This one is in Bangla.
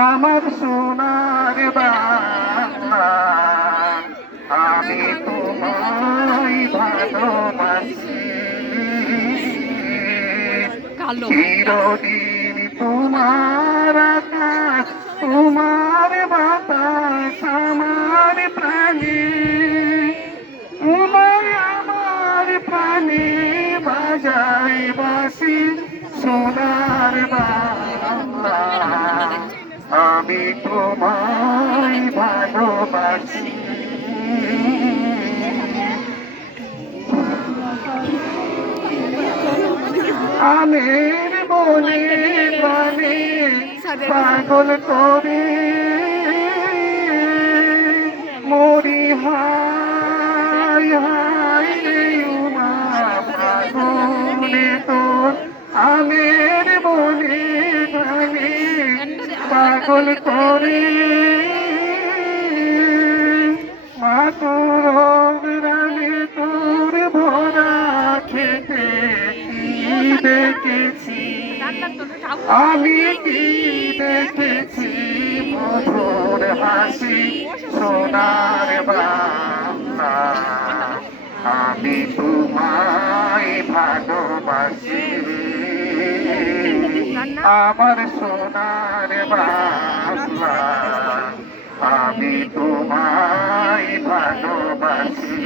আমার সোনার বাংলা, আমি তোমায় ভালোবাসি, চিরদিন তোমার আকাশ, তোমার বাতাস আমার প্রাণে, তোমায় আমার প্রাণে বাজায় বাসি সোনার বাংলা, আমি তোমায় ভালোবাসি। আমের বনে প্রাণে পাগল করে মরি হায় হায় রে উমা ফাগুনে তোর আমের বনে প্রাণে পাগল করে মা তোর রানে তোর ভরা খেতে দেখেছি, আমি কি দেখেছি মধুর হাসি সোনার বাংলা, আমি তোমায় ভালোবাসি, আমার সোনার বাংলা, আমি তোমায় ভালোবাসি।